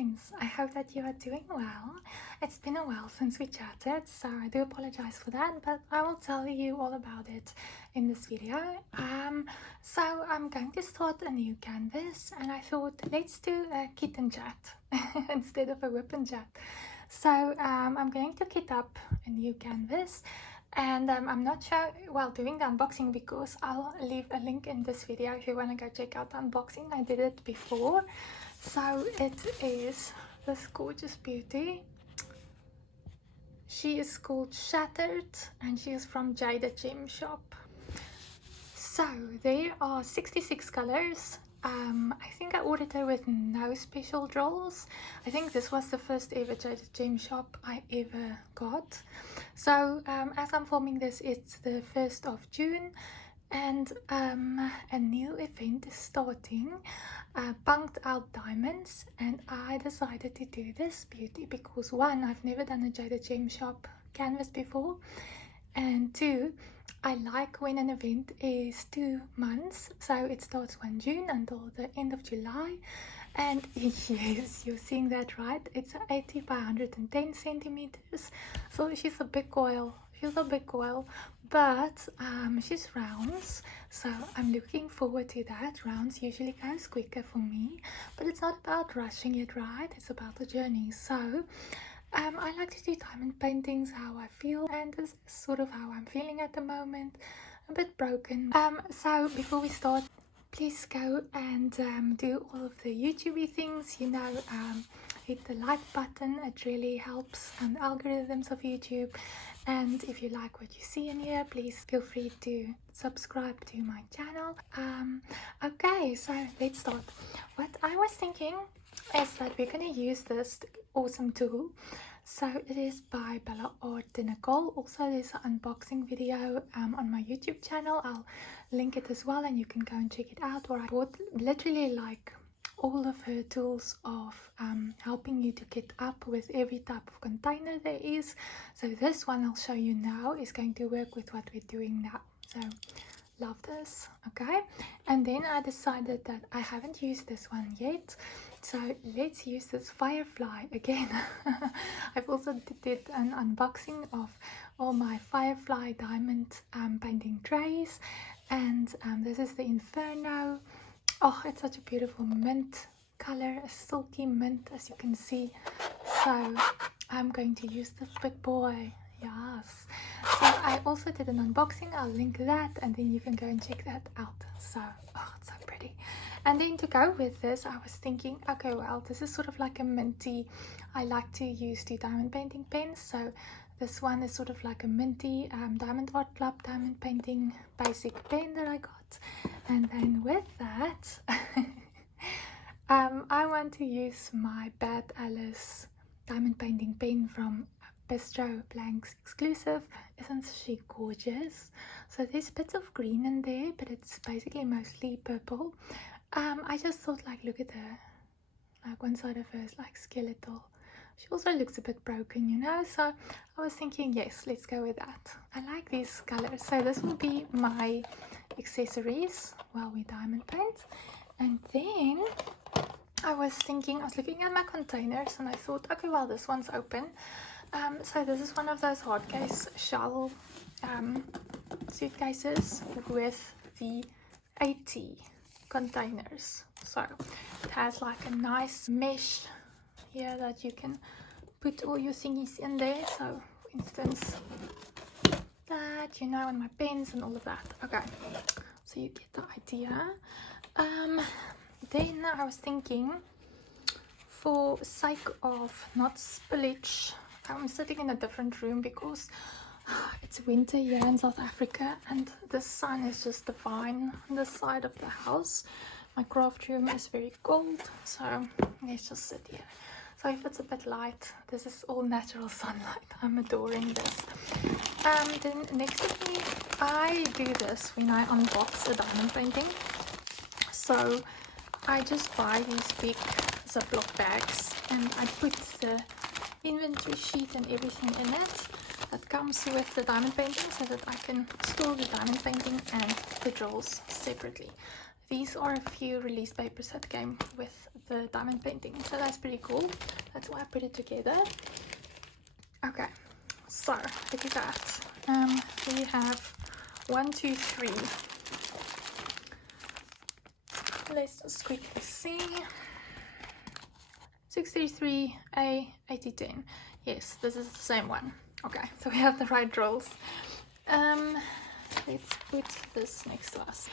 friends, I hope that you are doing well. It's been a while since we chatted, so I do apologize for that, but I will tell you all about it in this video. So I'm going to start a new canvas, and I thought let's do a kitten chat instead of a whip and chat. So I'm going to kit up a new canvas, and I'm not sure while doing the unboxing, because I'll leave a link in this video if you want to go check out the unboxing. I did it before. So it is this gorgeous beauty. She is called Shattered, and she is from Jaded Gem Shop. So there are 66 colors. I think I ordered her with no special draws. I think this was the first ever Jaded Gem Shop I ever got. So as I'm filming this, it's the 1st of June, and a new event is starting, Punked Out Diamonds, and I decided to do this beauty because 1, I've never done a Jaded Gem Shop canvas before, and 2, I like when an event is 2 months, so it starts 1 June until the end of July. And yes, you're seeing that right, it's 80 by 110 centimeters, so she's a big coil. She's a big coil, but she's rounds, so I'm looking forward to that. Rounds usually goes quicker for me, but it's not about rushing it, right? It's about the journey. So I like to do diamond paintings how I feel, and this is sort of how I'm feeling at the moment, a bit broken. So before we start, please go and do all of the YouTubey things, you know, hit the like button. It really helps the algorithms of YouTube. And if you like what you see in here, please feel free to subscribe to my channel. Okay, so let's start. What I was thinking is that we're going to use this awesome tool. So it is by Bella Art de Nicole. Also, there's an unboxing video on my YouTube channel. I'll link it as well, and you can go and check it out. Where I bought literally like all of her tools of helping you to get up with every type of container there is. So this one I'll show you now is going to work with what we're doing now. So love this. Okay, and then I decided that I haven't used this one yet, so let's use this Firefly again. I've also did an unboxing of all my Firefly diamond painting trays, and this is the Inferno. Oh, it's such a beautiful mint color, a silky mint, as you can see. So I'm going to use this big boy. Yes. So I also did an unboxing. I'll link that, and then you can go and check that out. So, oh, it's so pretty. And then to go with this, I was thinking, okay, well, this is sort of like a minty. I like to use the diamond painting pens. So this one is sort of like a minty Diamond Art Club diamond painting basic pen that I got. And then with that, I want to use my Bad Alice diamond painting pen from Bistro Blanks exclusive. Isn't she gorgeous? So there's bits of green in there, but it's basically mostly purple. I just thought, like, look at her, like one side of her is like skeletal. She also looks a bit broken, you know, so I was thinking, yes, let's go with that. I like these colors. So this will be my accessories while we diamond paint. And then I was thinking, I was looking at my containers, and I thought, okay, well, this one's open. So this is one of those hard case shell suitcases with the 80 containers. So it has like a nice mesh here that you can put all your thingies in there. So for instance, that, you know, and my pens and all of that. Okay, so you get the idea. Then I was thinking, for sake of not spillage, I'm sitting in a different room because it's winter here in South Africa, and the sun is just divine on this side of the house. My craft room is very cold, so let's just sit here. So if it's a bit light, this is all natural sunlight. I'm adoring this. Then next to me, I do this when I unbox a diamond painting. So I just buy these big Ziploc bags, and I put the inventory sheet and everything in it that comes with the diamond painting, so that I can store the diamond painting and the drills separately. These are a few release papers that came with the diamond painting. So that's pretty cool. That's why I put it together. Okay, so look at that. We have 1, 2, 3. Let's just quickly see. 633 A 8010. Yes, this is the same one. Okay, so we have the right rolls. Let's put this next to us.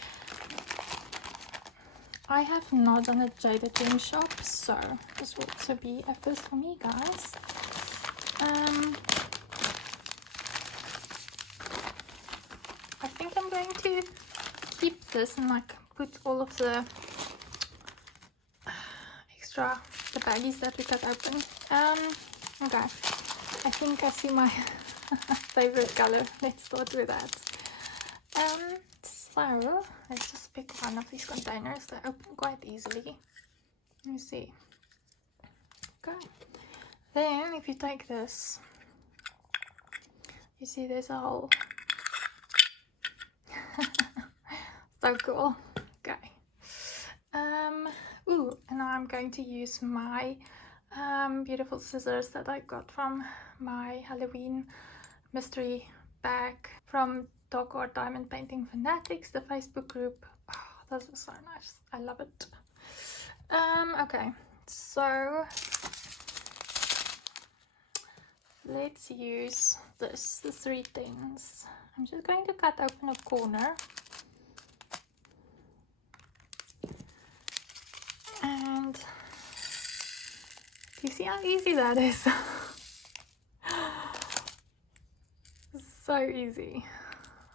I have not done a Jaded gem shop, so this will also be a first for me, guys. I think I'm going to keep this and like put all of the the baggies that we cut open. Okay, I think I see my favorite color. Let's start with that. So let's just pick one of these containers. They open quite easily. Let me see. Okay, then if you take this, you see there's a hole. So cool. Okay. Ooh, and I'm going to use my beautiful scissors that I got from my Halloween mystery bag from Dark Art Diamond Painting Fanatics, the Facebook group. Oh, those are so nice. I love it. Okay, so let's use this, the 310s. I'm just going to cut open a corner. And do you see how easy that is? So easy.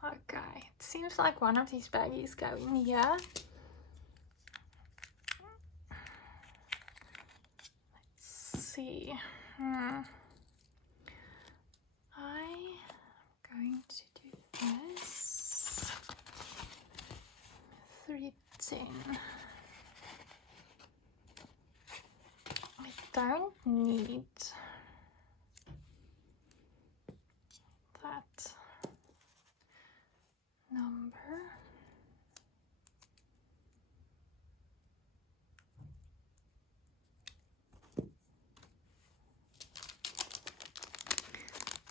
Okay, it seems like one of these baggies go in here. Let's see. I'm going to do this. 310. I don't need that number.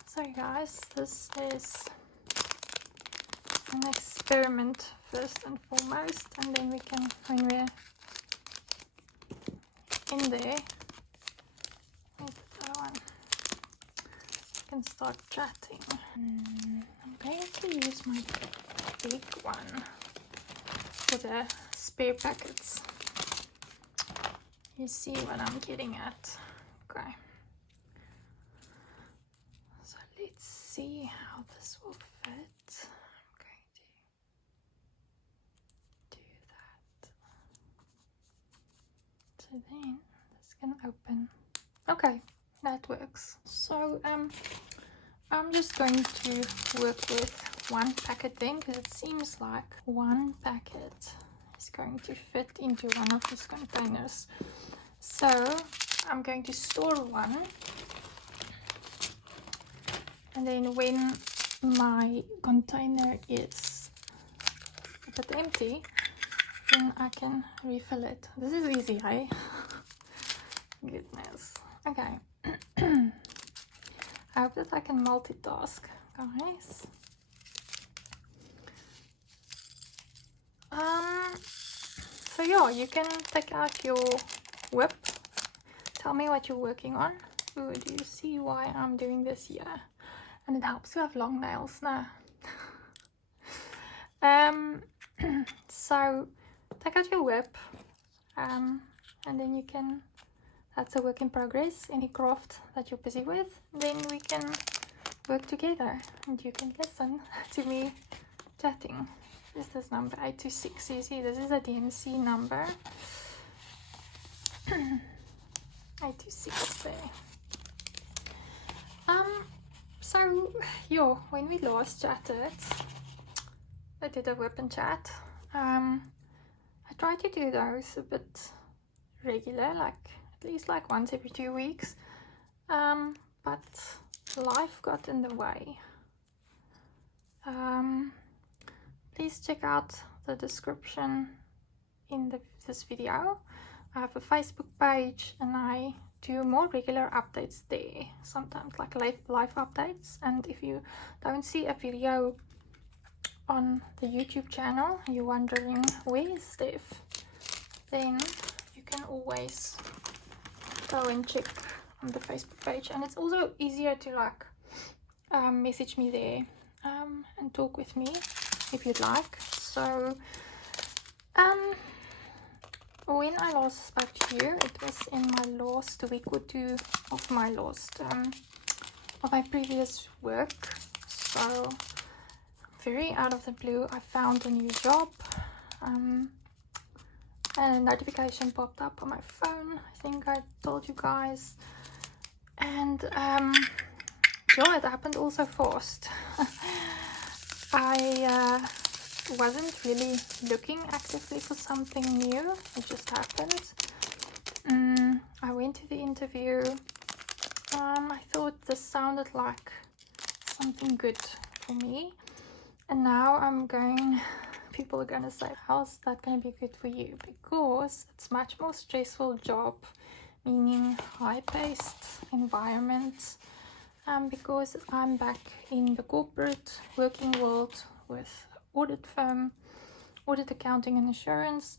So guys, this is an experiment first and foremost, and then we can, when we're in there, can start chatting. I'm going to use my big one for the spare packets. You see what I'm getting at. Okay. So let's see how this will fit. I'm going to do that. So then this can open. Okay. That works. So I'm just going to work with one packet then, because it seems like one packet is going to fit into one of these containers. So I'm going to store one, and then when my container is a bit empty, then I can refill it. This is easy, eh? Goodness. Okay. I hope that I can multitask, guys. So yeah, you can take out your whip. Tell me what you're working on. Ooh, do you see why I'm doing this here? And it helps to have long nails now. So take out your whip, and then you can, that's a work in progress, any craft that you're busy with, then we can work together and you can listen to me chatting. Is this number 826? You see, this is a DNC number. 826 there. So yeah, when we last chatted, I did a whip and chat. I try to do those a bit regular, like at least like once every 2 weeks, but life got in the way. Please check out the description in this video. I have a Facebook page, and I do more regular updates there, sometimes like live updates. And if you don't see a video on the YouTube channel, you're wondering where is Steph, then you can always go and check on the Facebook page. And it's also easier to like message me there and talk with me if you'd like. So when I last spoke to you, it was in my last week or two of my previous work. So very out of the blue, I found a new job. A notification popped up on my phone. I think I told you guys. And yeah, it happened also fast. I wasn't really looking actively for something new. It just happened. I went to the interview. I thought this sounded like something good for me. And now people are going to say, how's that going to be good for you? Because it's much more stressful job, meaning high-paced environment. Because I'm back in the corporate working world with audit firm, audit, accounting and assurance.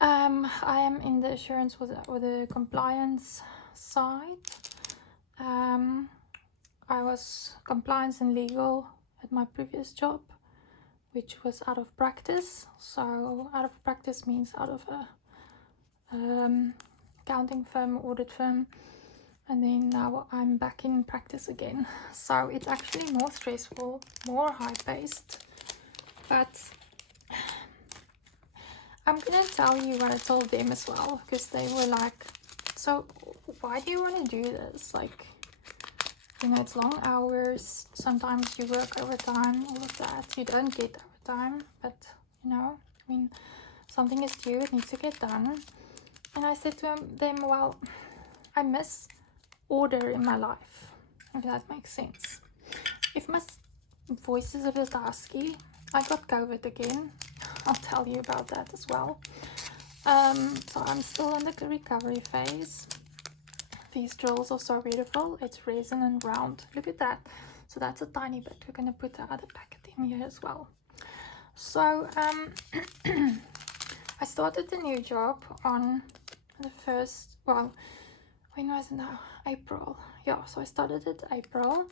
I am in the assurance with the compliance side. I was compliance and legal at my previous job, which was out of practice. So out of practice means out of a accounting firm, audit firm. And then now I'm back in practice again. So it's actually more stressful, more high-paced. But I'm gonna tell you what I told them as well, because they were like, so why do you want to do this? Like, you know, it's long hours. Sometimes you work overtime, all of that. You don't get overtime, but you know, I mean, something is due, it needs to get done. And I said to them, well, I miss order in my life, if that makes sense. If my voice is a bit husky, I got COVID again. I'll tell you about that as well. So I'm still in the recovery phase. These drills are so beautiful. It's resin and round. Look at that. So that's a tiny bit. We're going to put the other packet in here as well. So I started the new job on the first, well, when was it now? April. Yeah, so I started it April,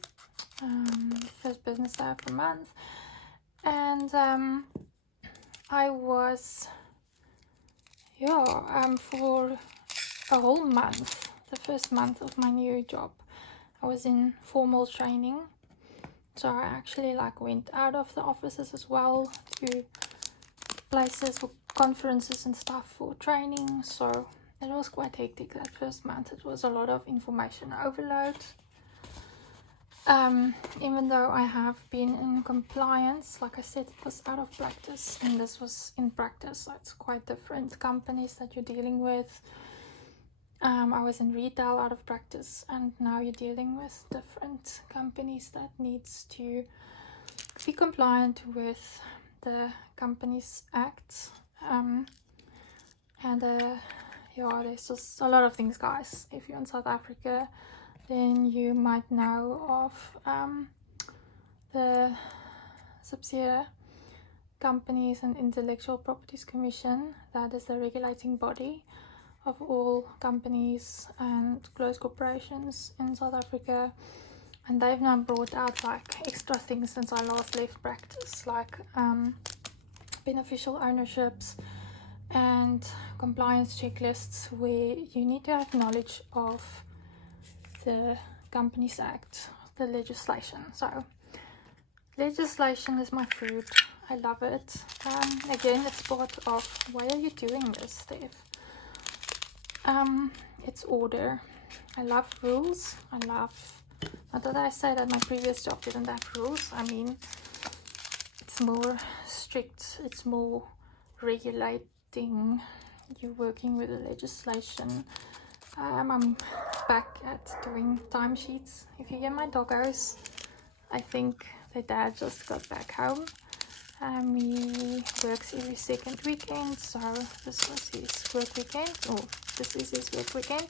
first business day of the month. And I was, for a whole month, the first month of my new job, I was in formal training. So I actually like went out of the offices as well to places for conferences and stuff for training. So it was quite hectic that first month. It was a lot of information overload. Even though I have been in compliance, like I said, it was out of practice and this was in practice. So it's quite different companies that you're dealing with. I was in retail out of practice, and now you're dealing with different companies that needs to be compliant with the Companies Act. There's just a lot of things, guys. If you're in South Africa, then you might know of the Subsidiary Companies and Intellectual Properties Commission. That is the regulating body of all companies and closed corporations in South Africa. And they've now brought out like extra things since I last left practice, like beneficial ownerships and compliance checklists, where you need to have knowledge of the Companies Act, the legislation. So legislation is my food. I love it. Again, it's part of, why are you doing this, Steph? It's order. I love rules. Not that I say that my previous job didn't have rules. I mean, it's more strict, it's more regulating. You're working with the legislation. I'm back at doing timesheets. If you hear my doggos, I think their dad just got back home He works every second weekend, so this was his work weekend, or this is his work weekend.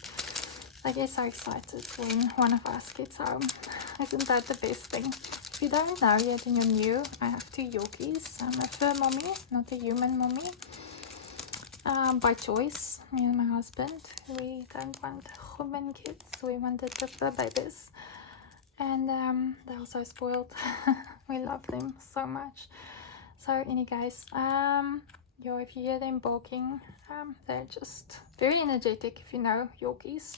I get so excited when one of us gets home. Isn't that the best thing? If you don't know yet and you're new, I have 2 Yorkies. I'm a fur mommy, not a human mommy. By choice, me and my husband. We don't want human kids, we wanted the fur babies. And they're so spoiled. We love them so much. So any guys, if you hear them barking, they're just very energetic, if you know Yorkies.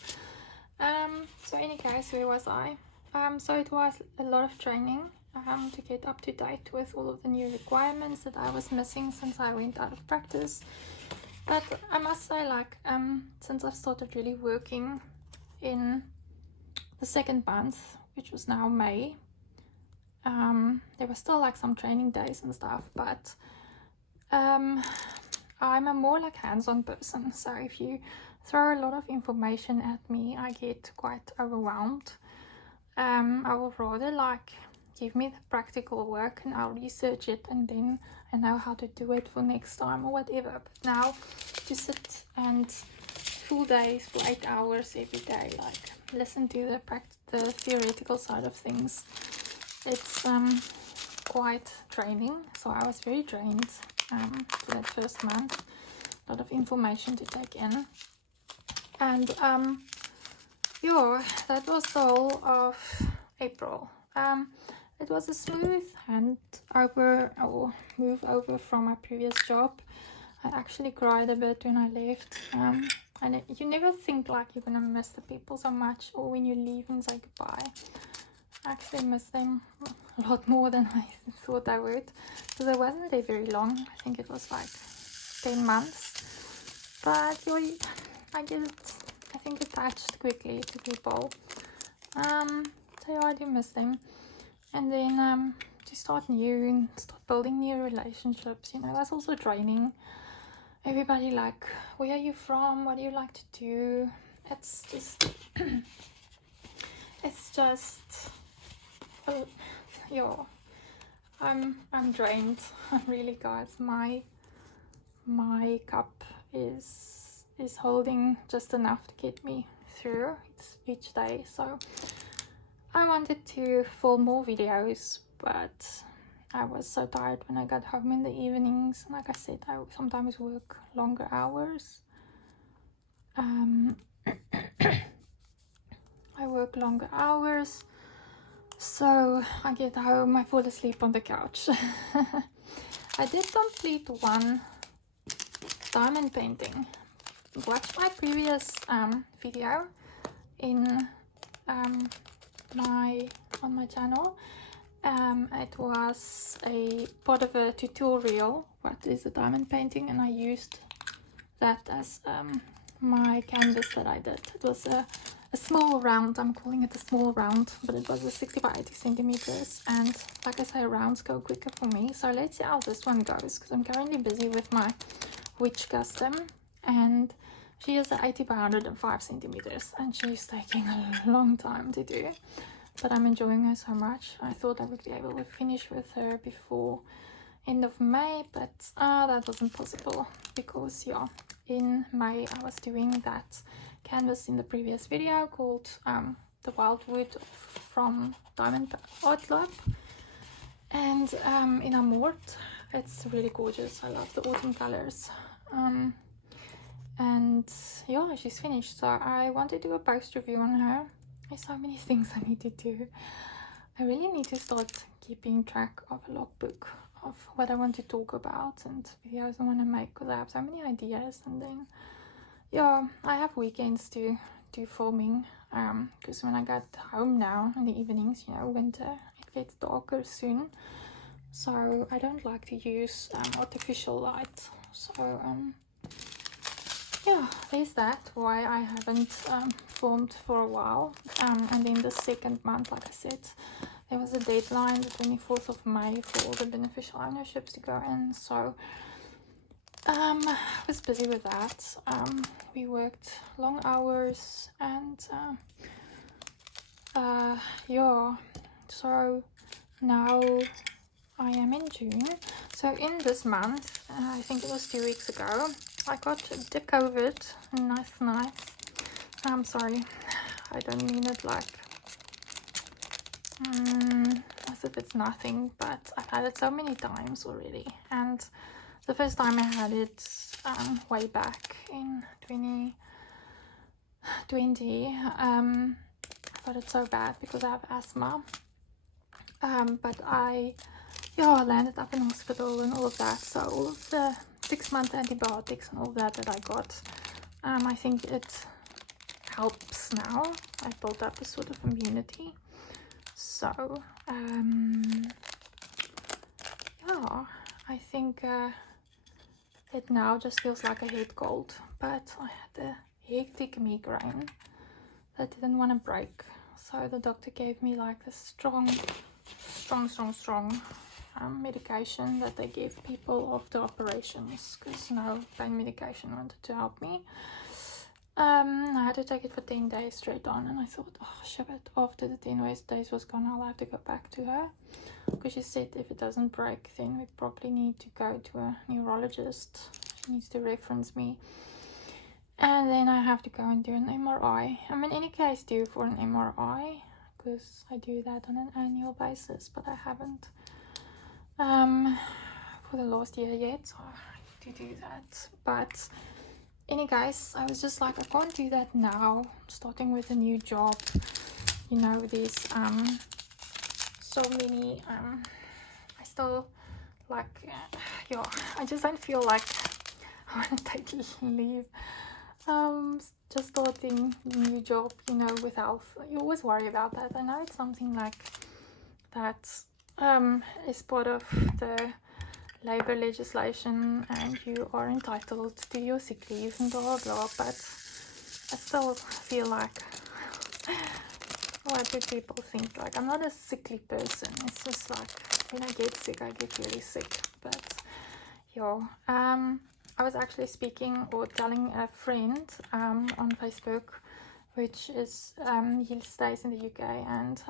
So any guys, where was I? So it was a lot of training to get up to date with all of the new requirements that I was missing since I went out of practice. But I must say, like, since I've started really working in the 2nd month, which was now May, there were still like some training days and stuff, but I'm a more like hands-on person. So if you throw a lot of information at me, I get quite overwhelmed. I would rather like give me the practical work and I'll research it, and then I know how to do it for next time or whatever. But now to sit and full days for 8 hours every day, like listen to the theoretical side of things, it's quite draining. So I was very drained for that 1st month. A lot of information to take in, and yeah, that was the whole of April. It was a smooth move over from my previous job. I actually cried a bit when I left. And you never think like you're gonna miss the people so much, or when you leave and say goodbye. I actually miss them a lot more than I thought I would, because I wasn't there very long. I think it was like 10 months. But I think attached quickly to people. So yeah, I do miss them. And then to start new and start building new relationships, that's also draining. Everybody like, where are you from? What do you like to do? It's just it's just I'm drained. Really, guys, my cup is holding just enough to get me through each day. So I wanted to film more videos, but I was so tired when I got home in the evenings. Like I said, I sometimes work longer hours. I work longer hours, so I get home, I fall asleep on the couch. I did complete one diamond painting. Watch my previous video on my channel. It was a part of a tutorial what is a diamond painting, and I used that as my canvas that I did. It was a small round. I'm calling it a small round, but it was a 60 by 80 centimeters, and like I say, rounds go quicker for me. So let's see how this one goes, because I'm currently busy with my witch custom, and she is a 80 by 105 centimeters, and she's taking a long time to do, but I'm enjoying her so much. I thought I would be able to finish with her before end of May, but that wasn't possible, because yeah, in May I was doing that canvas in the previous video called the Wildwood from Diamond Art Lab, and in Amort. It's really gorgeous. I love the autumn colors. And yeah, she's finished, so I want to do a post review on her. There's so many things I need to do. I really need to start keeping track of a logbook of what I want to talk about and videos I want to make, because I have so many ideas. And then yeah, I have weekends to do filming, because when I get home now in the evenings, winter, it gets darker soon, so I don't like to use artificial light. So yeah, there's that, why I haven't filmed for a while. And then the 2nd month, like I said, there was a deadline, the 24th of May, for all the beneficial ownerships to go in. So I was busy with that. We worked long hours, and yeah, so now I am in June. So in this month, I think it was 2 weeks ago, I got the COVID. Nice. I'm sorry, I don't mean it like as if it's nothing, but I've had it so many times already. And the first time I had it way back in 2020, I thought it's so bad because I have asthma. But I landed up in hospital and all of that. So all of the 6-month antibiotics and all that I got, I think it helps now. I built up a sort of immunity. So yeah, I think it now just feels like a head cold. But I had a hectic migraine that didn't want to break. So the doctor gave me like this strong medication that they give people after operations, because no pain medication wanted to help me. I had to take it for 10 days straight on, and I thought, oh shit, after the 10 days was gone, I'll have to go back to her, because she said if it doesn't break, then we probably need to go to a neurologist. She needs to reference me, and then I have to go and do an MRI. I'm in any case due for an MRI, because I do that on an annual basis, but I haven't for the last year yet, so I need to do that. But any case, I was just like, I can't do that now, starting with a new job. You know, there's so many I still like I just don't feel like I want to take leave. Just starting a new job, you know, with health, you always worry about that. I know it's something like that is part of the labor legislation, and you are entitled to your sick leave and blah blah, but I still feel like, what do people think? Like, I'm not a sickly person. It's just like, when I get sick, I get really sick. But I was actually speaking or telling a friend on Facebook, which is he stays in the UK, and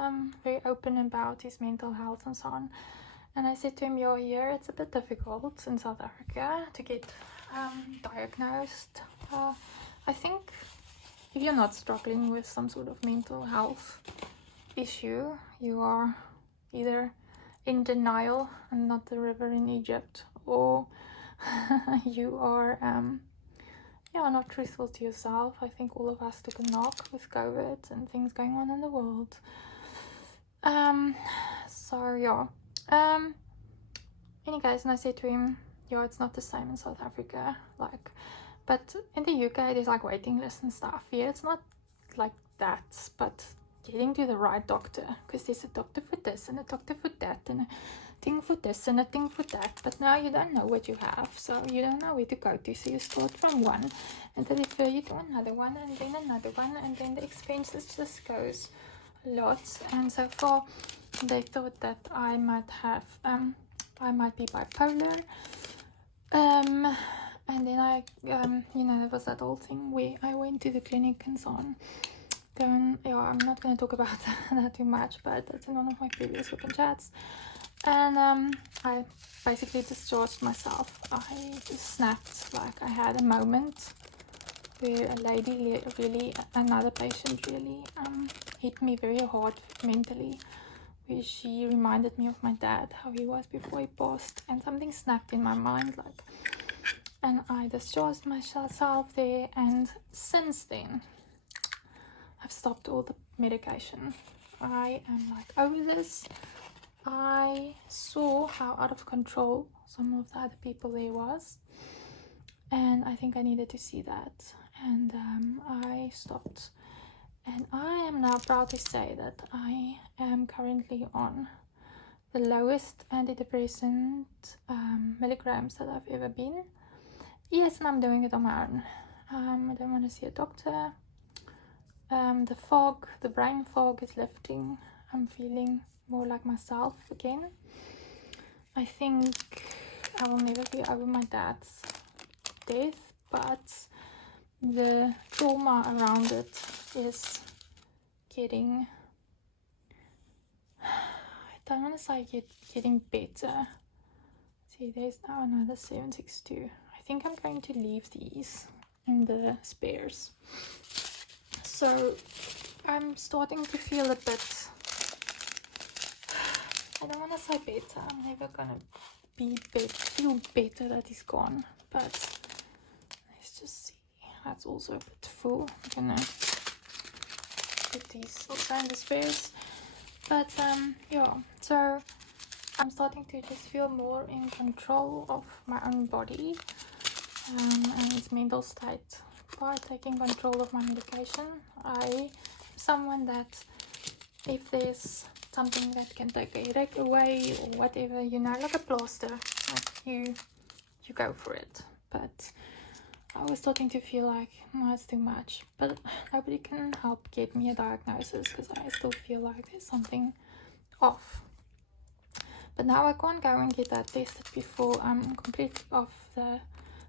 very open about his mental health and so on. And I said to him, here it's a bit difficult in South Africa to get diagnosed. I think if you're not struggling with some sort of mental health issue, you are either in denial and not the river in Egypt, or you are not truthful to yourself. I think all of us took a knock with COVID and things going on in the world. Any case, and I said to him, it's not the same in South Africa, like, but in the UK there's like waiting lists and stuff. It's not like that, but getting to the right doctor, because there's a doctor for this and a doctor for that and a thing for this and a thing for that, but now you don't know what you have, so you don't know where to go to, so you start from one and they refer you to another one and then another one, and then the expenses just goes a lot. And so far they thought that I might have I might be bipolar, and then I there was that whole thing where I went to the clinic and so on. I'm not going to talk about that too much, but that's in one of my previous open chats. And I basically discharged myself. I just snapped. Like, I had a moment where a lady another patient really hit me very hard mentally, where she reminded me of my dad, how he was before he passed, and something snapped in my mind, like, and I discharged myself there. And since then I've stopped all the medication. I am like over this. I saw how out of control some of the other people there was, and I think I needed to see that, and I stopped. And I am now proud to say that I am currently on the lowest antidepressant milligrams that I've ever been. Yes, and I'm doing it on my own. I don't want to see a doctor. The brain fog is lifting. I'm feeling more like myself again. I think I will never be over my dad's death, but the trauma around it is getting, I don't want to say getting better. It's See, there's now another 762. I think I'm going to leave these in the spares. So I'm starting to feel a bit, I don't want to say better, I'm never gonna feel better that he's gone, but let's just see. That's also a bit full. I'm gonna put these also in the spares, but yeah, so I'm starting to just feel more in control of my own body and its mental state by taking control of my medication. I'm someone that if there's something that can take a headache away or whatever, you know, like a plaster, like you go for it. But I was starting to feel like, no, it's too much. But nobody can help get me a diagnosis because I still feel like there's something off. But now I can't go and get that tested before I'm completely off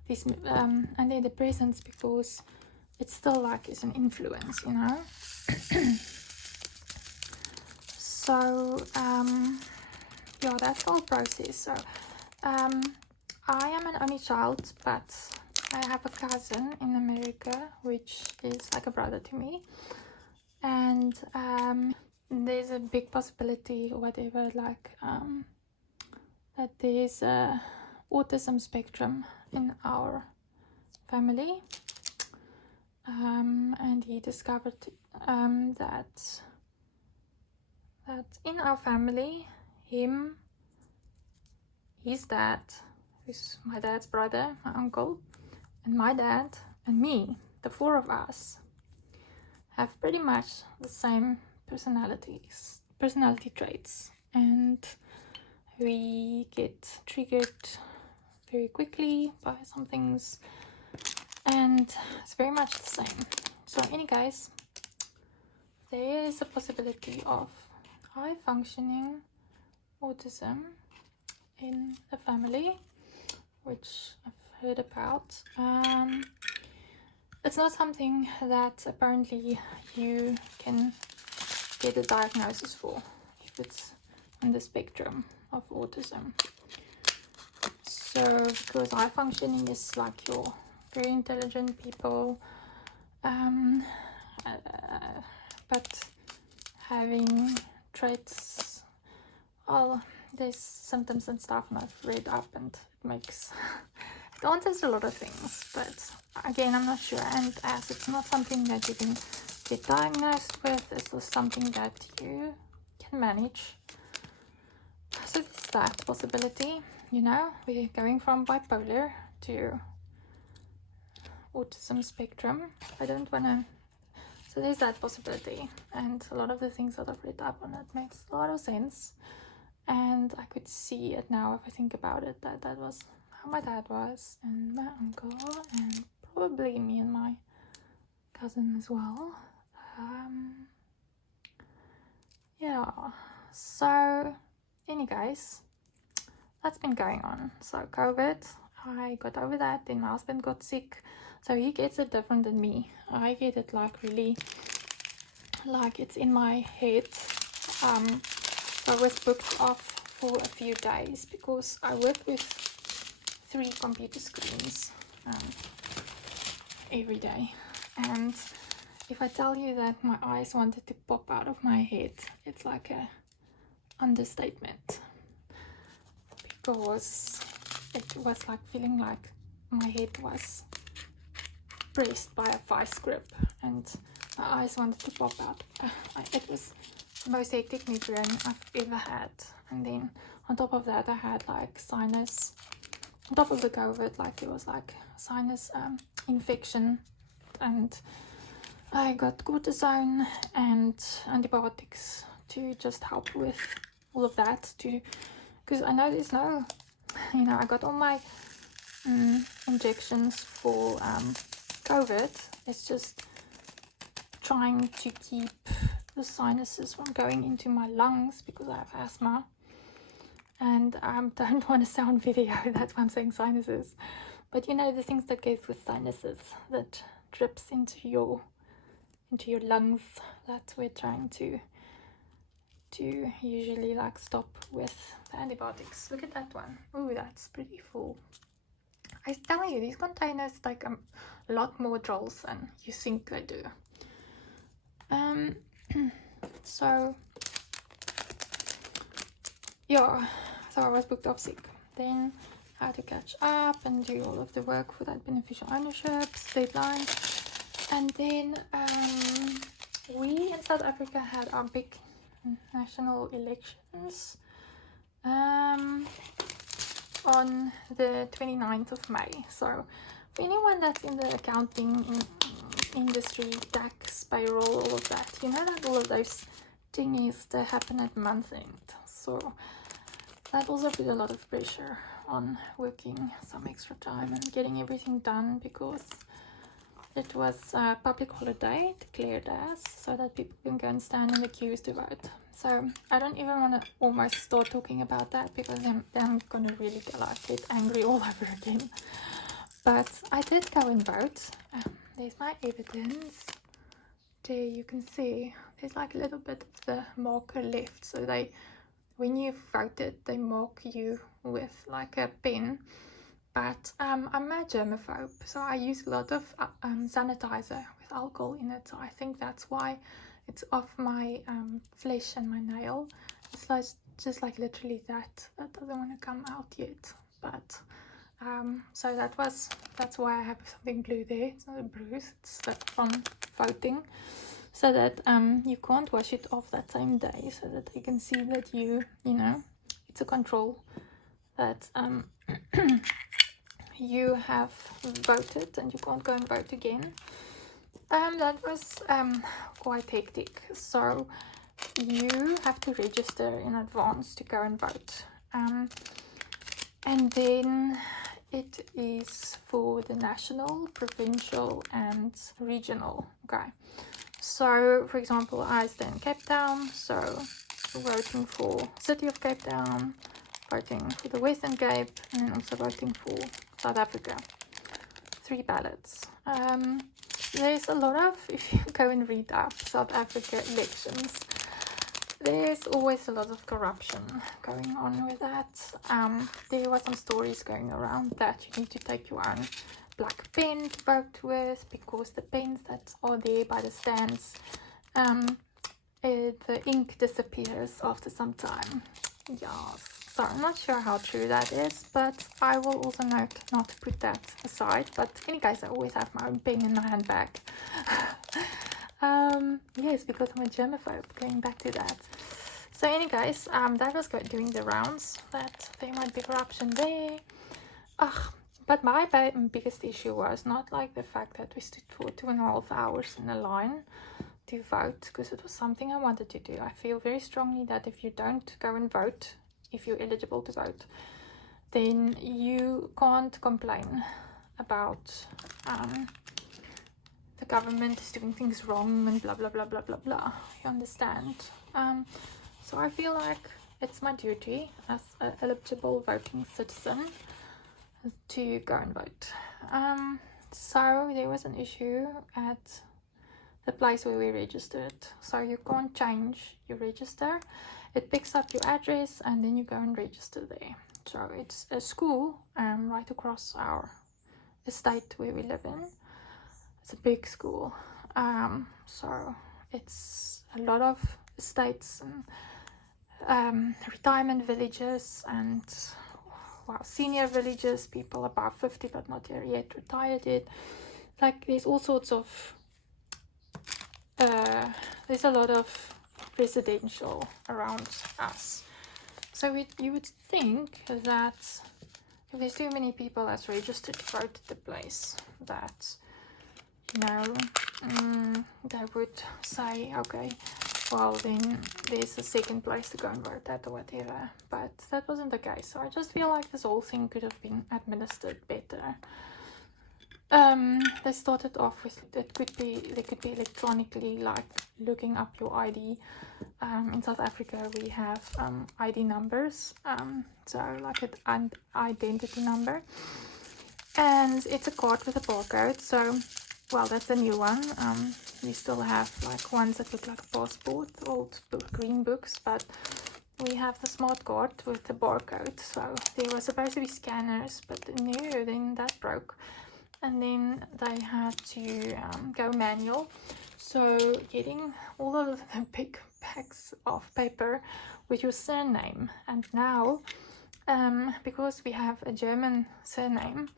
these antidepressants, because it's still like it's an influence, you know. So yeah, that's the whole process. So I am an only child, but I have a cousin in America which is like a brother to me, and there's a big possibility or whatever, like that there's a autism spectrum in our family, and he discovered that in our family, his dad, who's my dad's brother, my uncle, and my dad and me, the four of us, have pretty much the same personality traits, and we get triggered very quickly by some things, and it's very much the same. So anyways, there is a possibility of high functioning autism in the family, which I've heard about. It's not something that apparently you can get a diagnosis for if it's on the spectrum of autism. So because high functioning is like your very intelligent people, but having traits, well, there's symptoms and stuff, and I've read up, and it makes it answers a lot of things, but again, I'm not sure. And as it's not something that you can get diagnosed with, it's just something that you can manage. So it's that possibility, you know, we're going from bipolar to autism spectrum. I don't want to, so there's that possibility, and a lot of the things that I've read up on it makes a lot of sense, and I could see it now if I think about it, that was how my dad was, and my uncle, and probably me and my cousin as well. Yeah, so anyways, that's been going on. So COVID, I got over that, then my husband got sick, so he gets it different than me. I get it like really, like it's in my head. So I was booked off for a few days because I work with 3 computer screens every day, and if I tell you that my eyes wanted to pop out of my head, it's like a understatement, because it was like feeling like my head was pressed by a vice grip and my eyes wanted to pop out. It was the most hectic migraine I've ever had, and then on top of that I had like sinus, on top of the COVID, like it was like sinus infection, and I got cortisone and antibiotics to just help with all of that, because I know there's no, you know, I got all my injections for COVID. It's just trying to keep the sinuses from going into my lungs because I have asthma, and I don't want to sound video, that's why I'm saying sinuses, but you know, the things that goes with sinuses that drips into your lungs, that we're trying to to usually like stop with the antibiotics. Look at that one. Oh, that's pretty full. I tell you, these containers take a lot more drills than you think they do. So yeah, so I was booked off sick. Then I had to catch up and do all of the work for that beneficial ownerships deadline. And then we in South Africa had our big national elections on the 29th of May. So for anyone that's in the accounting industry, tax, payroll, all of that, you know that all of those thingies that happen at month end. So that also put a lot of pressure on working some extra time and getting everything done, because it was a public holiday declared as, so that people can go and stand in the queues to vote. So I don't even want to almost start talking about that, because then I'm going to really get angry all over again. But I did go and vote. There's my evidence. There you can see there's like a little bit of the marker left. So when you voted, they mark you with like a pen. But I'm a germaphobe, so I use a lot of sanitizer with alcohol in it. So I think that's why it's off my flesh and my nail. It's like just like literally that doesn't want to come out yet. But so that's why I have something blue there. It's not a bruise, it's from voting, so that you can't wash it off that same day, so that they can see that you know it's a control that you have voted and you can't go and vote again. That was quite hectic. So you have to register in advance to go and vote, and then it is for the national, provincial and regional. Okay, so for example, I stay in Cape Town, so voting for City of Cape Town, voting for the Western Cape, and also voting for South Africa. 3 ballots. There's a lot of, if you go and read up South Africa elections, there's always a lot of corruption going on with that. There were some stories going around that you need to take your own black pen to vote with, because the pens that are there by the stands, the ink disappears after some time. Yes. So I'm not sure how true that is, but I will also note not to put that aside. But in any case, I always have my own pen in my handbag. Yes, because I'm a germaphobe, going back to that. So in any case, that was doing the rounds, that there might be corruption there. But my biggest issue was not like the fact that we stood for 2.5 hours in a line to vote, because it was something I wanted to do. I feel very strongly that if you don't go and vote, if you're eligible to vote, then you can't complain about the government is doing things wrong and blah blah blah blah blah blah. You understand? So I feel like it's my duty as an eligible voting citizen to go and vote. So there was an issue at the place where we registered. So you can't change your register. It picks up your address and then you go and register there. So it's a school right across our estate where we live in. It's a big school. So it's a lot of estates and retirement villages and senior villages, people about 50 but not yet retired yet. Like there's all sorts of there's a lot of residential around us. So you would think that if there's too many people that's registered to vote at the place, that they would say, okay, well then there's a second place to go and vote at or whatever. But that wasn't the case. So I just feel like this whole thing could have been administered better. They started off with they could be electronically, like looking up your ID. In South Africa we have ID numbers, so like an identity number, and it's a card with a barcode. So well, that's a new one. We still have like ones that look like a passport, old green books, but we have the smart card with the barcode. So there were supposed to be scanners, but no, then that broke, and then they had to go manual. So getting all of the big packs of paper with your surname, and now because we have a German surname,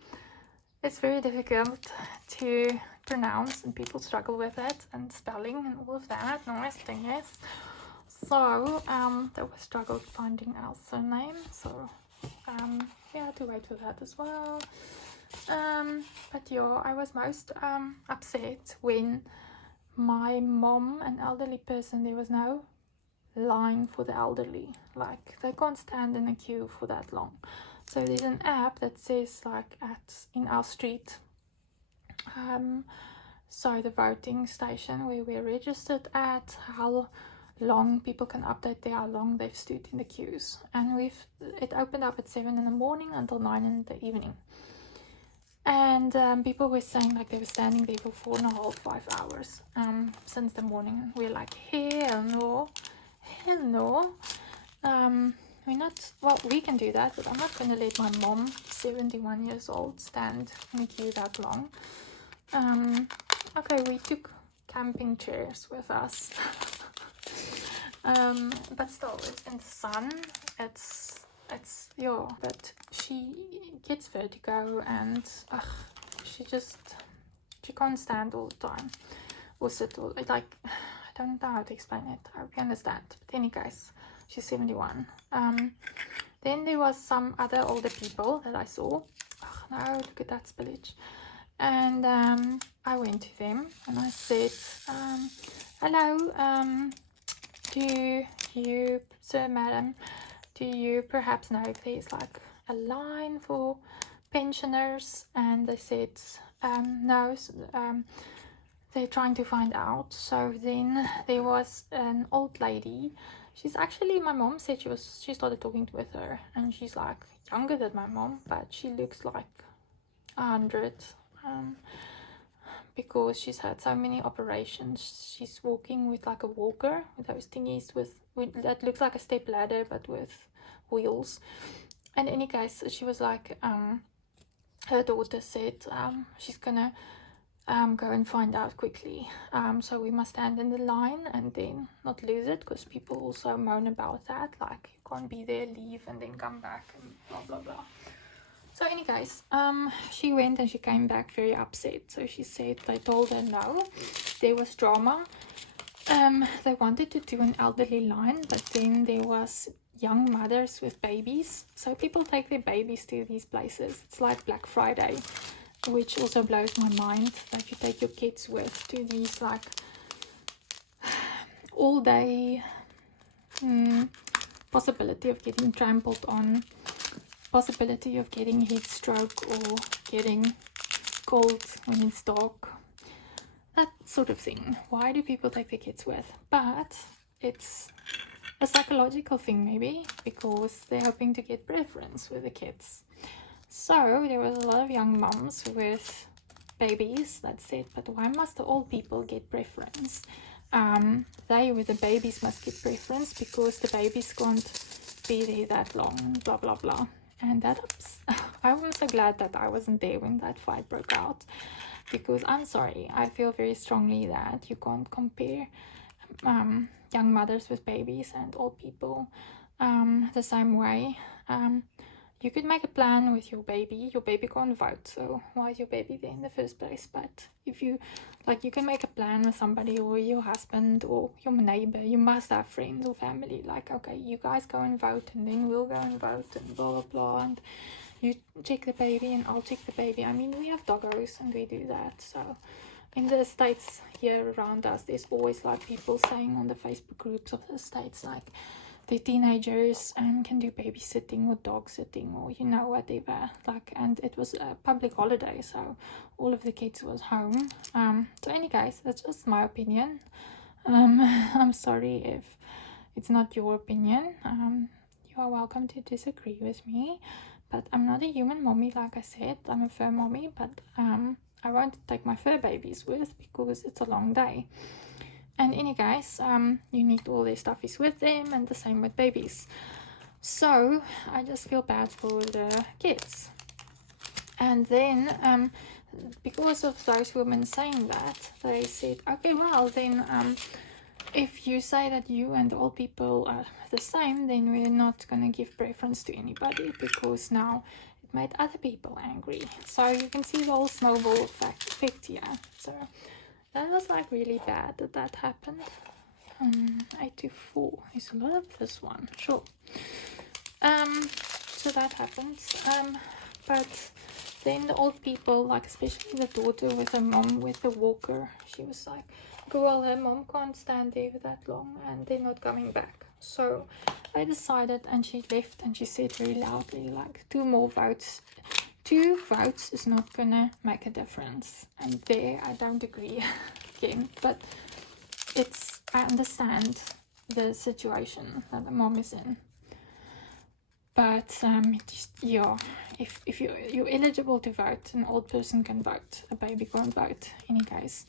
it's very difficult to pronounce, and people struggle with it, and spelling and all of that nice things. So they were struggled finding our surname, so we had to wait for that as well. But yeah, I was most upset when my mom, an elderly person, there was no line for the elderly. Like, they can't stand in a queue for that long. So there's an app that says like in our street, so the voting station where we're registered at, how long people can update how long they've stood in the queues, and it opened up at 7 in the morning until 9 in the evening. And people were saying like they were standing there for 4.5, 5 hours since the morning. And we're like, hell no. We're not, well, we can do that, but I'm not going to let my mom, 71 years old, stand in a queue that long. Okay, we took camping chairs with us. But still, it's in the sun. It's yeah, but she gets vertigo, and she can't stand all the time or sit all, like, I don't know how to explain it. I hope you understand. But any case, she's 71. Then there was some other older people that I saw. Oh no, look at that spillage. And I went to them and I said, hello, do you, sir, madam, do you perhaps know if there's like a line for pensioners? And they said no, they're trying to find out. So then there was an old lady. She's actually, my mom said she started talking with her, and she's like younger than my mom, but she looks like 100, because she's had so many operations. She's walking with like a walker, with those thingies with that looks like a step ladder but with wheels. In any case, she was like, her daughter said she's gonna go and find out quickly, so we must stand in the line and then not lose it, because people also moan about that, like you can't be there, leave and then come back and blah blah blah. So any case, she went and she came back very upset. So she said they told her no, there was drama. They wanted to do an elderly line, but then there was young mothers with babies. So people take their babies to these places. It's like Black Friday, which also blows my mind that you take your kids with to these like all day, possibility of getting trampled on, possibility of getting heat stroke or getting cold when it's dark, that sort of thing. Why do people take their kids with? But it's a psychological thing, maybe, because they're hoping to get preference with the kids. So there was a lot of young mums with babies that said, but why must the old people get preference? They with the babies must get preference because the babies can't be there that long, blah blah blah. And that I'm so glad that I wasn't there when that fight broke out, because I'm sorry, I feel very strongly that you can't compare young mothers with babies and old people the same way. You could make a plan with your baby can't vote, so why is your baby there in the first place? But if you like, you can make a plan with somebody, or your husband or your neighbor. You must have friends or family, like, okay, you guys go and vote and then we'll go and vote and blah blah blah, and you check the baby and I'll check the baby. I mean, we have doggos and we do that. So in the States here around us, there's always like people saying on the Facebook groups of the States, like, they're teenagers and can do babysitting or dog sitting or whatever, like, and it was a public holiday, so all of the kids was home. So any case, that's just my opinion. I'm sorry if it's not your opinion. You are welcome to disagree with me, but I'm not a human mommy. Like I said, I'm a fur mommy, but I won't take my fur babies with because it's a long day. And any case, you need all their stuffies with them, and the same with babies. So I just feel bad for the kids. And then because of those women saying that, they said, okay, well then if you say that you and old people are the same, then we're not going to give preference to anybody, because now it made other people angry. So you can see the whole snowball effect here. So that was like really bad that happened. 824 is a lot of this one, sure. So that happened. But then the old people, like especially the daughter with her mom with the walker, she was like, well, her mom can't stand there for that long and they're not coming back. So I decided, and she left, and she said very loudly, like, 2 more votes. 2 votes is not gonna make a difference. And there I don't agree again, but I understand the situation that the mom is in. But yeah, if you're eligible to vote, an old person can vote, a baby can't vote in any case.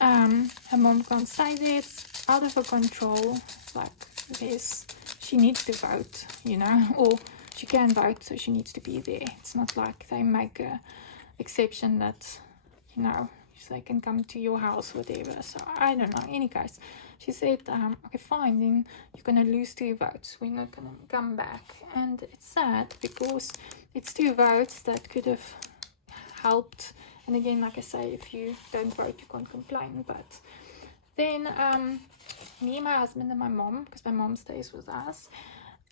Her mom can't stay there, it's out of her control. Like this, she needs to vote, you know, or she can vote, so she needs to be there. It's not like they make a exception that, you know, they can come to your house, whatever. So I don't know. In any case, she said, okay, fine, then you're gonna lose 2 votes. We're not gonna come back. And it's sad because it's 2 votes that could have helped. And again, like I say, if you don't vote, you can't complain. But then me, my husband, and my mom, because my mom stays with us,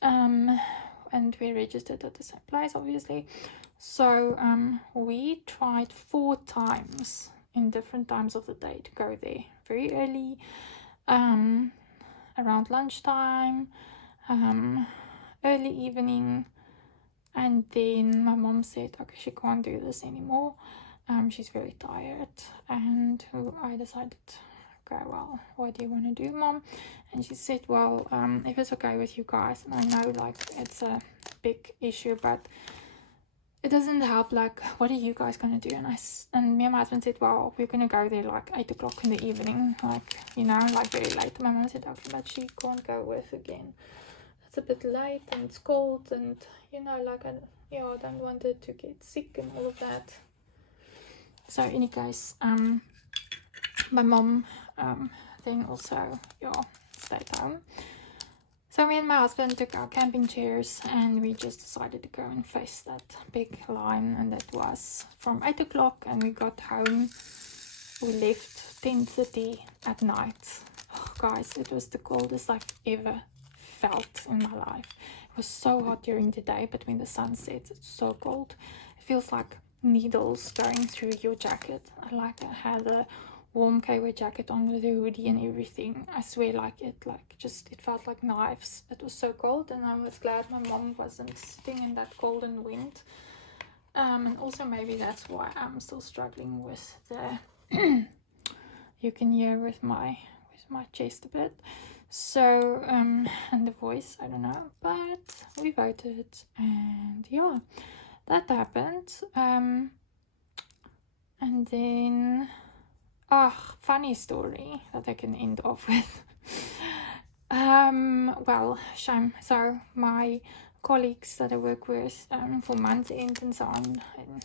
and we're registered at the same place, obviously. So we tried 4 times in different times of the day to go there. Very early, around lunchtime, early evening, and then my mom said, okay, she can't do this anymore. She's very tired, and I decided, okay, well, what do you want to do, Mom? And she said, well, if it's okay with you guys, and I know like it's a big issue, but it doesn't help, like, what are you guys gonna do? And me and my husband said, well, we're gonna go there like 8 o'clock in the evening, like, you know, like very late. My mom said, okay, but she can't go with again. It's a bit late and it's cold, and you know, like, I don't want her to get sick and all of that. So in any case, my mom then also stayed home. So me and my husband took our camping chairs and we just decided to go and face that big line, and that was from 8 o'clock, and we got home, we left 10:30 at night. Oh, guys, it was the coldest I've ever felt in my life. It was so hot during the day, but when the sun sets, it's so cold. It feels like needles going through your jacket. I had a warm KW jacket on with a hoodie and everything. I swear, it felt like knives. It was so cold, and I was glad my mom wasn't sitting in that cold and wind. And also maybe that's why I'm still struggling with the you can hear with my chest a bit. So and the voice, I don't know, but we voted, and yeah, that happened. And then funny story that I can end off with. Well, shame. So my colleagues that I work with for month end and so on, and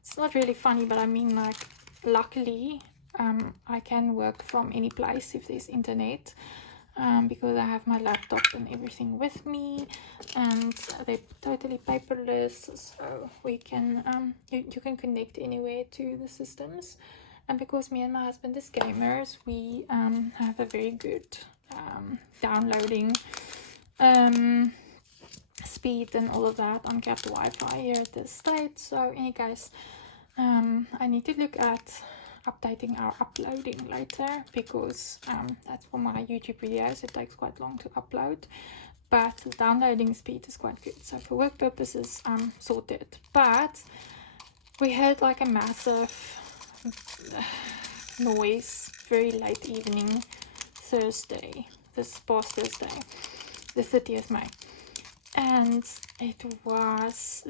it's not really funny, but I mean, like, luckily I can work from any place if there's internet, because I have my laptop and everything with me, and they're totally paperless, so we can you can connect anywhere to the systems. And because me and my husband is gamers, we have a very good downloading speed and all of that on capped Wi-Fi here at the state. So in any case, I need to look at updating our uploading later, because that's for my YouTube videos. It takes quite long to upload, but the downloading speed is quite good. So for work purposes, I'm sorted. But we heard like a massive noise very late evening Thursday, this past Thursday, the 30th May, and it was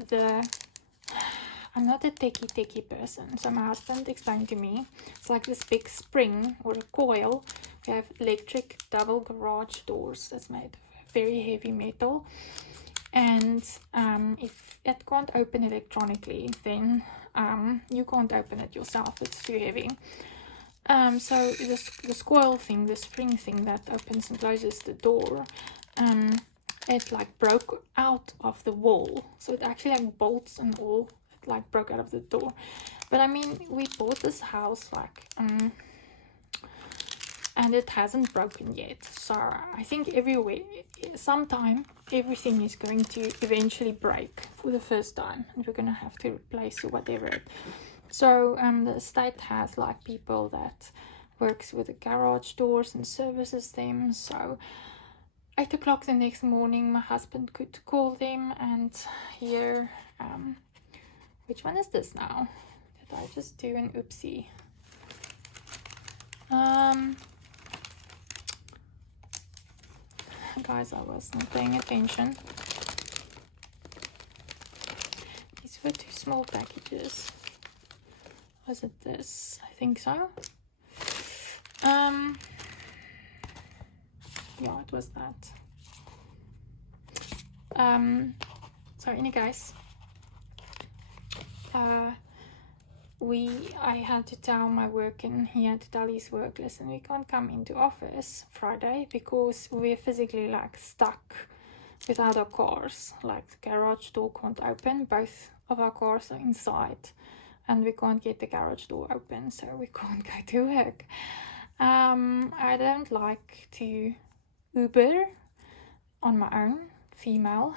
I'm not a techie person. So my husband explained to me, it's like this big spring or a coil. We have electric double garage doors that's made of very heavy metal. And if it can't open electronically, then you can't open it yourself. It's too heavy. So this coil thing, the spring thing that opens and closes the door, it like broke out of the wall. So it actually like bolts and all, it like broke out of the door. But I mean, we bought this house like and it hasn't broken yet. So I think sometime everything is going to eventually break for the first time, and we're gonna have to replace or whatever. So the estate has like people that works with the garage doors and services them. So 8 o'clock the next morning, my husband could call them and hear which one is this now? Did I just do an oopsie? Guys, I was not paying attention. These were 2 small packages. Was it this? I think so. Yeah, it was that. So any guys, I had to tell my work, and he had to tell his work, listen, we can't come into office Friday because we're physically like stuck without our cars. Like the garage door can't open, both of our cars are inside, and we can't get the garage door open, so we can't go to work. I don't like to Uber on my own, female.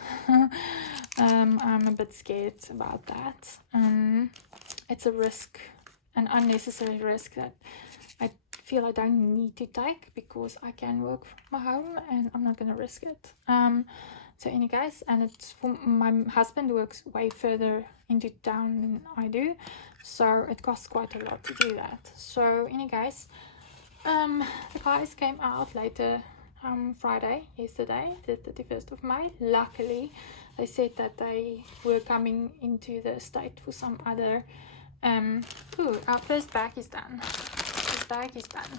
I'm a bit scared about that. It's a risk, an unnecessary risk that I feel I don't need to take because I can work from home and I'm not going to risk it. So any guys, and it's for my husband works way further into town than I do, so it costs quite a lot to do that. So any guys, the guys came out later Friday, yesterday, the 31st of May. Luckily, they said that they were coming into the estate for some other our first bag is done. This bag is done.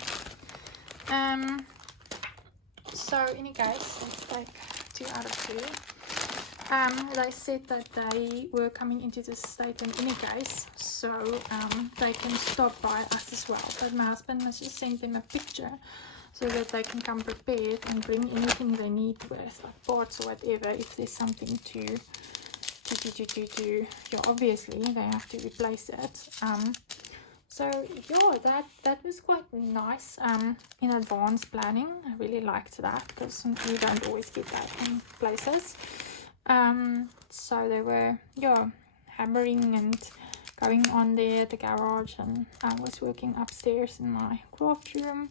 So any guys, let's take 2 out of 2. They said that they were coming into the estate in any case, so they can stop by us as well. But my husband must just send them a picture so that they can come prepared and bring anything they need with, like parts or whatever, if there's something to yeah, obviously they have to replace it. So yeah, that was quite nice in advance planning. I really liked that because you don't always get that in places. So they were hammering and going on there at the garage, and I was working upstairs in my craft room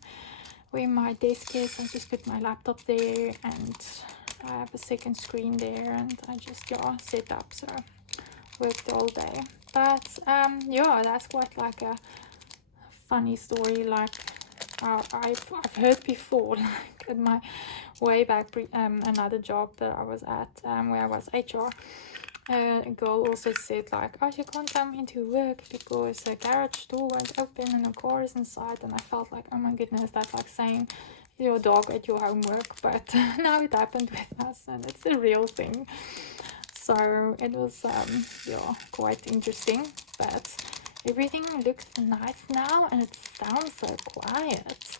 where my desk is. I just put my laptop there, and I have a second screen there, and I just set up, so worked all day. But that's quite like a funny story, like I've heard before, like at my way back another job that I was at, where I was HR. A girl also said like, oh, you can't come into work because the garage door won't open and the car is inside. And I felt like, oh my goodness, that's like saying your dog at your homework. But now it happened with us, and it's a real thing. So it was quite interesting, but everything looks nice now, and it sounds so quiet.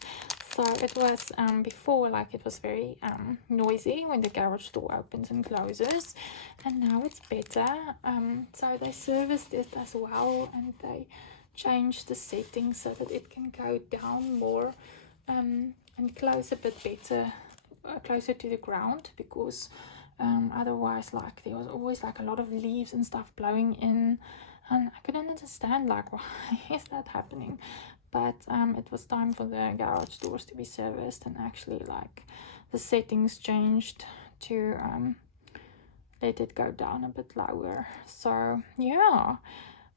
So it was before, like, it was very noisy when the garage door opens and closes, and now it's better. So they serviced it as well, and they changed the settings so that it can go down more and close a bit better, closer to the ground, because otherwise, like, there was always like a lot of leaves and stuff blowing in, and I couldn't understand, like, why is that happening. But it was time for the garage doors to be serviced, and actually, like, the settings changed to let it go down a bit lower. So yeah,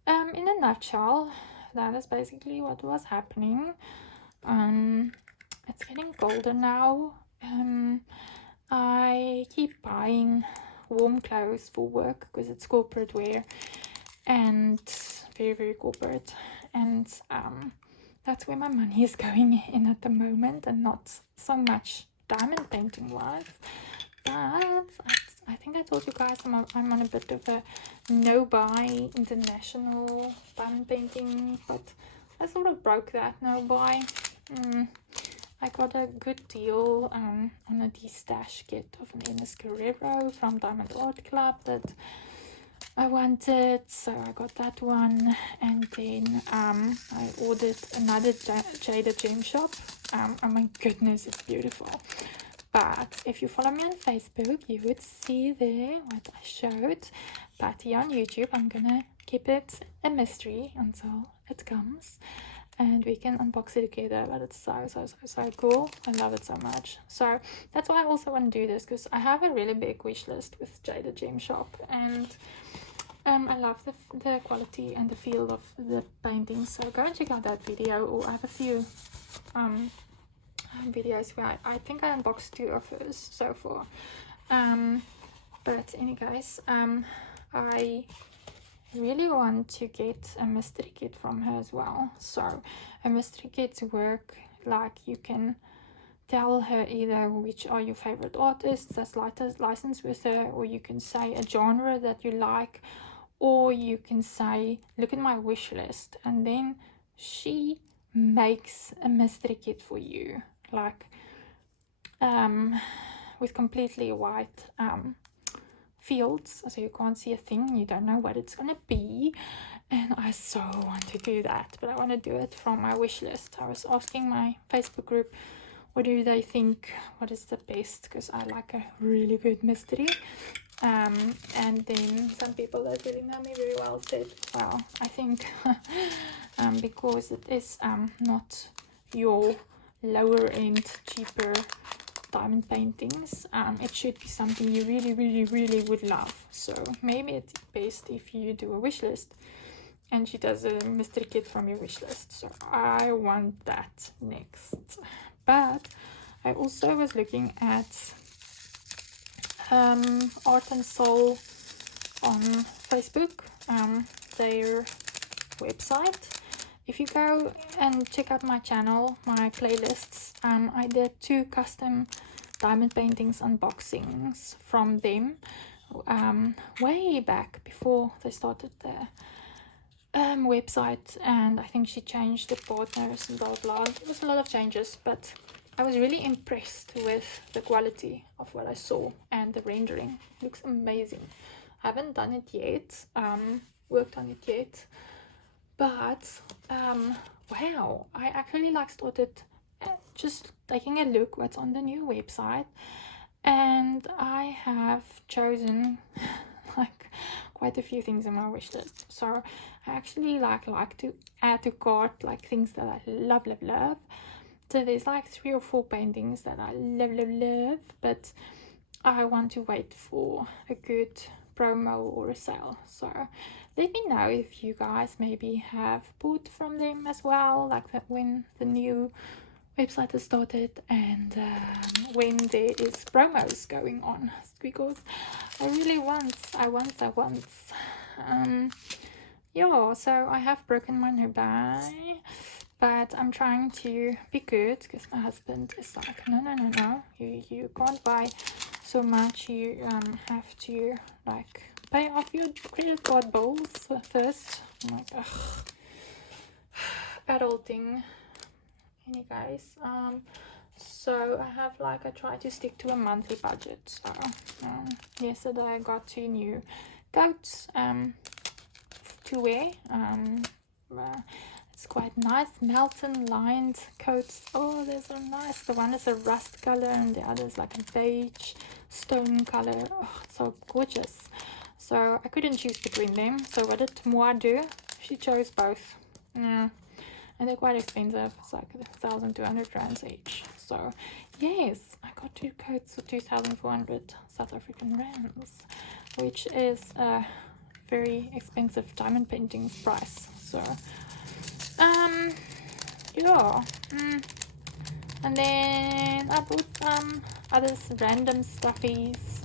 in a nutshell, that is basically what was happening. It's getting colder now. I keep buying warm clothes for work because it's corporate wear, and very, very corporate. And that's where my money is going in at the moment, and not so much diamond painting wise. But I think I told you guys I'm on a bit of a no-buy international diamond painting, but I sort of broke that no-buy. I got a good deal on a de-stash kit of an Ines Guerrero from Diamond Art Club that I wanted, so I got that one. And then I ordered another Jaded gem shop. Oh my goodness, it's beautiful. But if you follow me on Facebook, you would see there what I showed. But here on YouTube, I'm gonna keep it a mystery until it comes and we can unbox it together. But it's so cool. I love it so much. So that's why I also want to do this, because I have a really big wish list with Jaded Gem Shop, and I love the quality and the feel of the paintings. So go and check out that video, or I have a few videos where I think I unboxed 2 of hers so far. But anyways, I really want to get a mystery kit from her as well. So a mystery kit work like you can tell her either which are your favorite artists that's licensed with her, or you can say a genre that you like, or you can say look at my wish list, and then she makes a mystery kit for you, like with completely white fields, so you can't see a thing, you don't know what it's gonna be. And I so want to do that, but I want to do it from my wish list. I was asking my Facebook group what do they think, what is the best, because I like a really good mystery. And then some people that really know me very well said, well, I think because it is not your lower end cheaper diamond paintings, it should be something you really would love. So maybe it's best if you do a wish list and she does a mystery kit from your wish list. So I want that next. But I also was looking at Art and Soul on Facebook, their website. If you go and check out my channel, my playlists, I did 2 custom diamond paintings unboxings from them way back before they started the website, and I think she changed the partners and blah blah. It was a lot of changes, but I was really impressed with the quality of what I saw, and the rendering looks amazing. I haven't done it yet, worked on it yet, but wow, I actually started just taking a look what's on the new website, and I have chosen quite a few things in my wish list. So I actually like to add to cart things that I love. So there's 3 or 4 paintings that I love, but I want to wait for a good promo or a sale. So let me know if you guys maybe have bought from them as well, when the new website has started, and when there is promos going on, because I really want. Yeah, so I have broken my no-buy, but I'm trying to be good, because my husband is like, no, you can't buy so much, you have to pay off your credit card bills first. I'm like, ugh, adulting. Anyways, so I have I try to stick to a monthly budget. So yesterday I got 2 new coats to wear. It's quite nice, Melton lined coats. Oh, they're so nice. The one is a rust color and the other is a beige stone color. Oh, it's so gorgeous. So I couldn't choose between them, so what did Moi do? She chose both. Yeah. And they're quite expensive. It's 1,200 rands each. So yes, I got 2 coats for 2,400 South African rands, which is a very expensive diamond paintings price. So yeah. And then I bought some other random stuffies,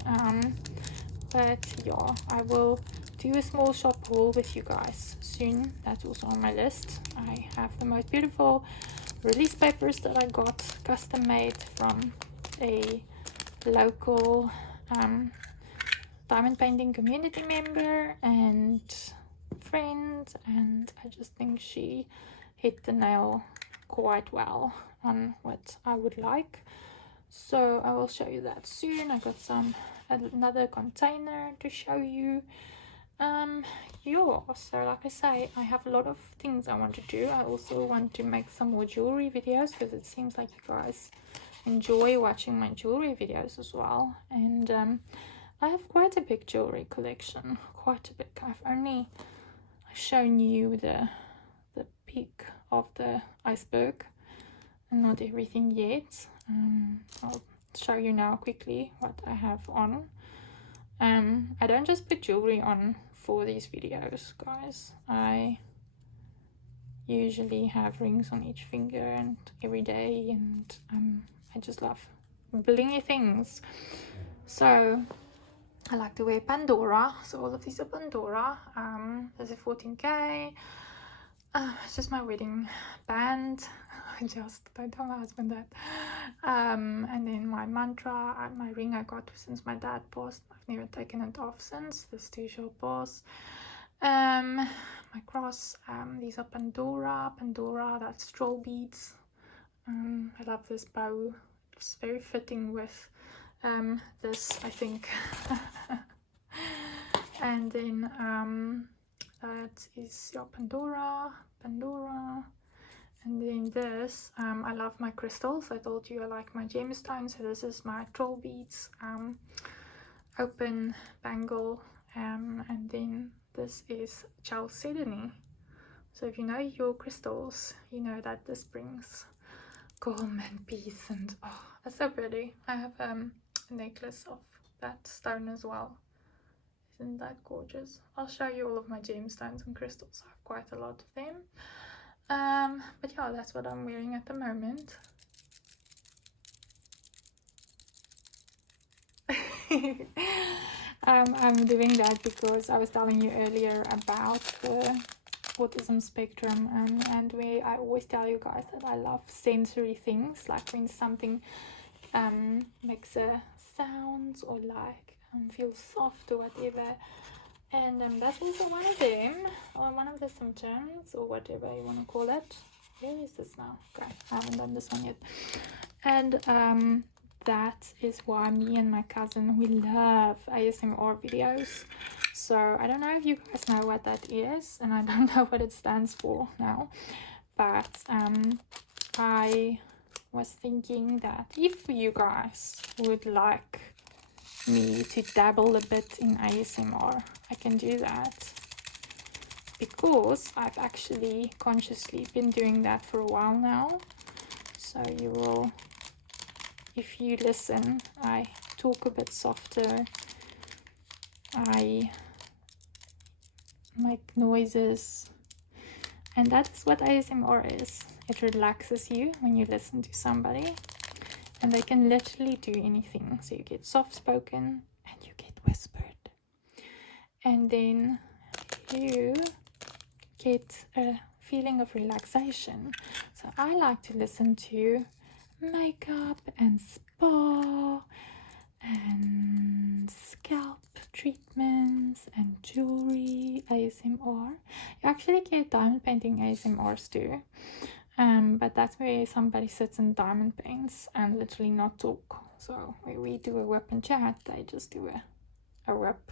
but yeah, I will do a small shop haul with you guys soon. That's also on my list. I have the most beautiful release papers that I got custom made from a local diamond painting community member and friend, and I just think she hit the nail quite well on what I would like. So I will show you that soon. I got another container to show you. Yeah, so like I say, I have a lot of things I want to do. I also want to make some more jewelry videos because it seems like you guys enjoy watching my jewelry videos as well. And I have quite a big jewelry collection, quite a big. I've only shown you the peak of the iceberg and not everything yet. I'll show you now quickly what I have on. I don't just put jewelry on for these videos, guys. I usually have rings on each finger and every day, and I just love blingy things. So I like to wear Pandora, so all of these are Pandora. There's a 14K. It's just my wedding band. I just don't tell my husband that. And then my mantra, my ring I got since my dad passed. I've never taken it off since. This too shall pass. My cross, these are Pandora, that's stroll beads. I love this bow. It's very fitting with this, I think. And then that is your Pandora. And then this, I love my crystals. I told you I like my gemstones, so this is my troll beads, open bangle, and then this is chalcedony. So if you know your crystals, you know that this brings calm and peace, and oh, that's so pretty. I have a necklace of that stone as well. Isn't that gorgeous? I'll show you all of my gemstones and crystals. I have quite a lot of them. But yeah, that's what I'm wearing at the moment. I'm doing that because I was telling you earlier about the autism spectrum, and where I always tell you guys that I love sensory things, like when something makes a sound or like feels soft or whatever. And that's also one of them, or one of the symptoms, or whatever you want to call it. Where is this now? Okay, I haven't done this one yet. And that is why me and my cousin, we love ASMR videos. So I don't know if you guys know what that is, and I don't know what it stands for now. But I was thinking that if you guys would like me to dabble a bit in ASMR, I can do that, because I've actually consciously been doing that for a while now. So you will, if you listen, I talk a bit softer, I make noises, and that is what ASMR is. It relaxes you when you listen to somebody, and they can literally do anything. So you get soft spoken and you get whispered, and then you get a feeling of relaxation. So I like to listen to makeup and spa and scalp treatments and jewelry ASMR. You actually get diamond painting ASMRs too. But that's where somebody sits and diamond paints and literally not talk. So where we do a whip and chat, they just do a whip.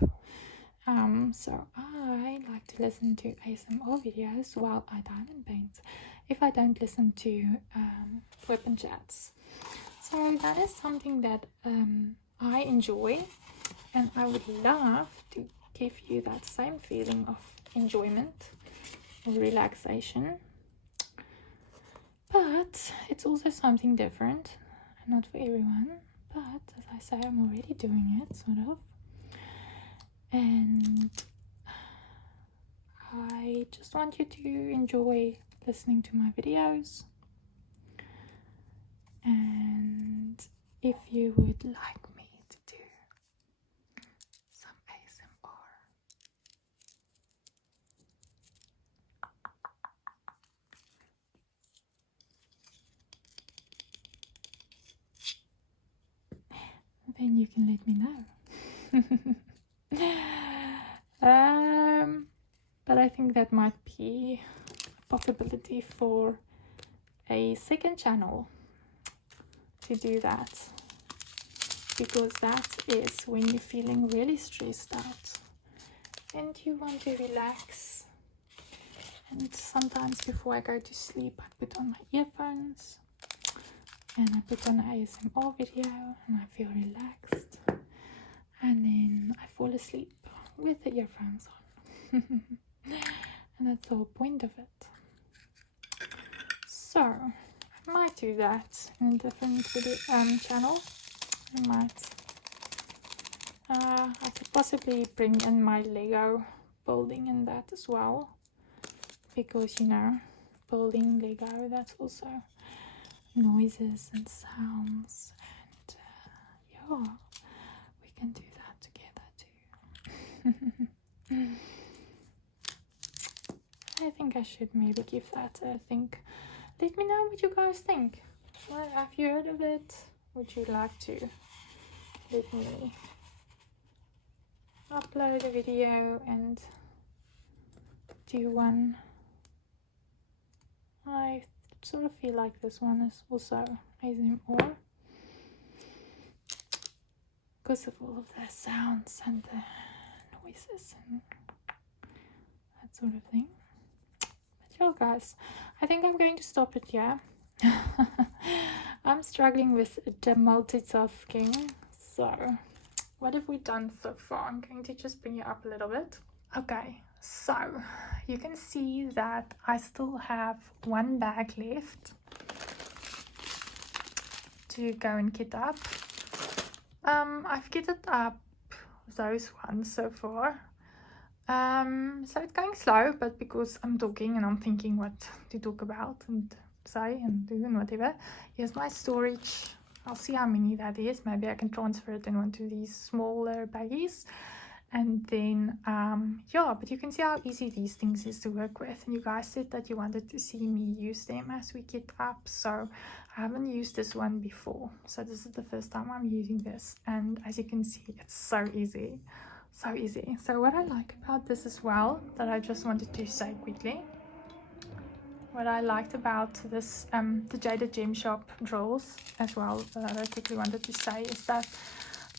So I like to listen to ASMR videos while I diamond paint, if I don't listen to whip and chats. So that is something that I enjoy, and I would love to give you that same feeling of enjoyment or relaxation. But it's also something different, and not for everyone. But as I say, I'm already doing it, sort of. And I just want you to enjoy listening to my videos. And if you would like me to do some ASMR, then you can let me know. But I think that might be a possibility for a second channel to do that, because that is when you're feeling really stressed out and you want to relax. And sometimes before I go to sleep, I put on my earphones and I put on an ASMR video and I feel relaxed, and then I fall asleep with the earphones on. And that's the whole point of it. So I might do that in a different video channel. I might I could possibly bring in my Lego building in that as well, because you know, building Lego, that's also noises and sounds, and yeah, we can do that together too. I think I should maybe give that a think. Let me know what you guys think. Well, have you heard of it? Would you like to let me upload a video and do one? I sort of feel like this one is also ASMR because of all of the sounds and the noises and that sort of thing. But yeah, guys, I think I'm going to stop it here. I'm struggling with the multitasking. So what have we done so far? I'm going to just bring it up a little bit. Okay, so you can see that I still have one bag left to go and kit up. I've kitted up those ones so far. So it's going slow, but because I'm talking and I'm thinking what to talk about and say and do and whatever. Here's my storage. I'll see how many that is. Maybe I can transfer it in one of these smaller baggies. And then yeah, but you can see how easy these things is to work with, and you guys said that you wanted to see me use them as we kit up, so I haven't used this one before, so this is the first time I'm using this, and as you can see, it's so easy. So what I like about this as well, that I just wanted to say quickly, what I liked about this the Jaded Gem Shop drills as well, that I quickly wanted to say, is that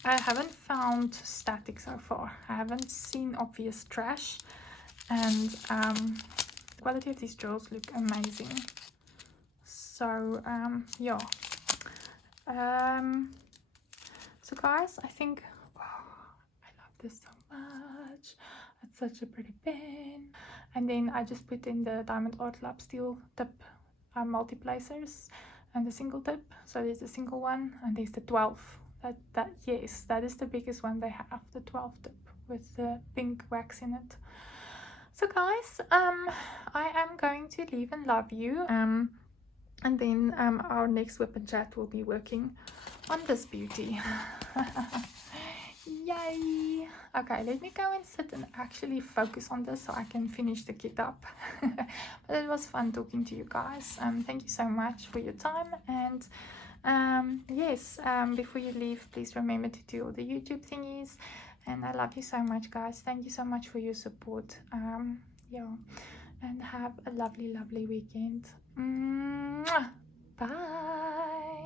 I haven't found static so far. I haven't seen obvious trash, and the quality of these drills look amazing. So yeah, so guys, I think I love this so much. It's such a pretty pen. And then I just put in the Diamond Art Lab steel tip multi-placers and the single tip. So there's the single one and there's the 12. Yes, that is the biggest one they have, the 12 tip with the pink wax in it. So guys, I am going to leave and love you, and then our next whip and chat will be working on this beauty. Yay! Okay, let me go and sit and actually focus on this so I can finish the kit up. But it was fun talking to you guys. Thank you so much for your time, and yes, before you leave, please remember to do all the YouTube thingies, and I love you so much, guys. Thank you so much for your support. Yeah, and have a lovely weekend. Mwah! Bye.